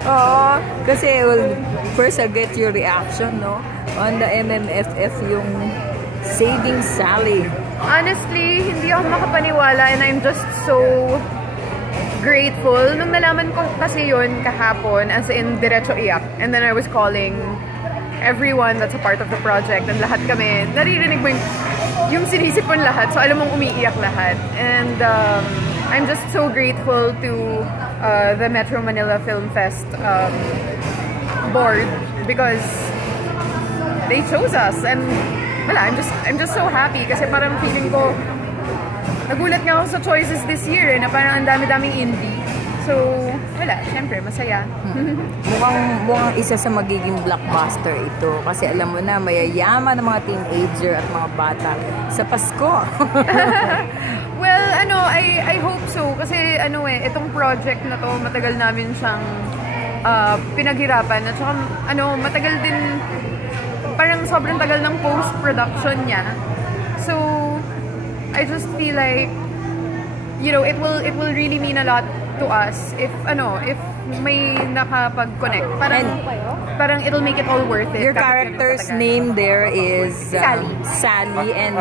Oo, kasi well, first I'll get your reaction, no? On the MMFF yung Saving Sally. Honestly, hindi ako makapaniwala and I'm just so grateful. Nung nalaman ko kasi yun kahapon, as in diretso iyak. And then I was calling everyone that's a part of the project and lahat kami, naririnig mo yung sinisipon lahat. So alam mong umiiyak lahat. And I'm just so grateful to the Metro Manila Film Fest board because they chose us and wala, I'm just so happy kasi parang feeling ko nagulat nga ako sa choices this year na parang ang dami-daming indie. So, wala, syempre, masaya. Mukhang isa sa magiging blockbuster ito kasi alam mo na, mayayaman ng mga teenager at mga bata sa Pasko. Well, I hope so kasi itong project na to, matagal namin siyang pinaghirapan at saka matagal din, parang sobrang tagal ng post-production niya. So, I just feel like, it will really mean a lot to us if may nakapag-connect. Parang it'll make it all worth it. Your character's name there is Sally and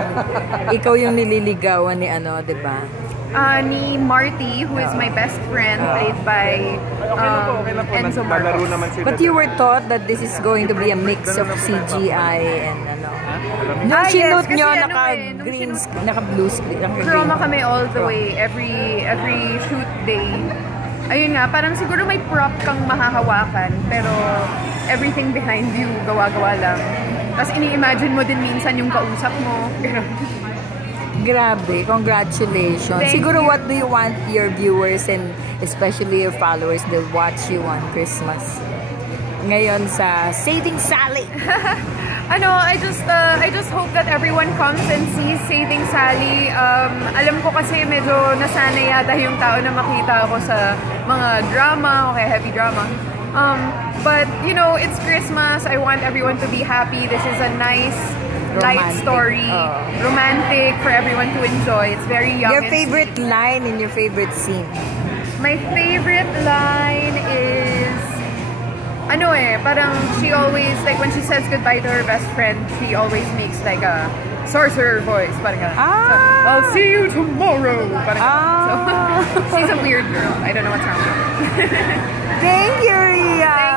ikaw yung nililigawan ni di ba? Ni Marty, who is my best friend, played by Enzo Marcos. But you were taught that this is going to be a mix of CGI and Nung sinut nyo, naka-green, naka-blue screen. Chroma kami all the way, every shoot day. Ayun nga, parang siguro may prop kang mahahawakan, pero everything behind you, gawa-gawa lang. Tapos ini-imagine mo din minsan yung kausap mo. Grabe, congratulations. Siguro what do you want your viewers and especially your followers to watch you on Christmas? Ngayon sa Saving Sally. I just hope that everyone comes and sees Saving Sally. Alam ko kasi medyo nasanay yata yung tao na makita ako sa mga drama, okay, heavy drama. But, it's Christmas. I want everyone to be happy. This is a nice, light story. Romantic for everyone to enjoy. It's very young. Your favorite line in your favorite scene? My favorite line is... parang she always, like when she says goodbye to her best friend, she always makes like a sorcerer voice. Parang so, I'll see you tomorrow. Parang so, she's a weird girl. I don't know what's wrong with her. Thank you, Ria.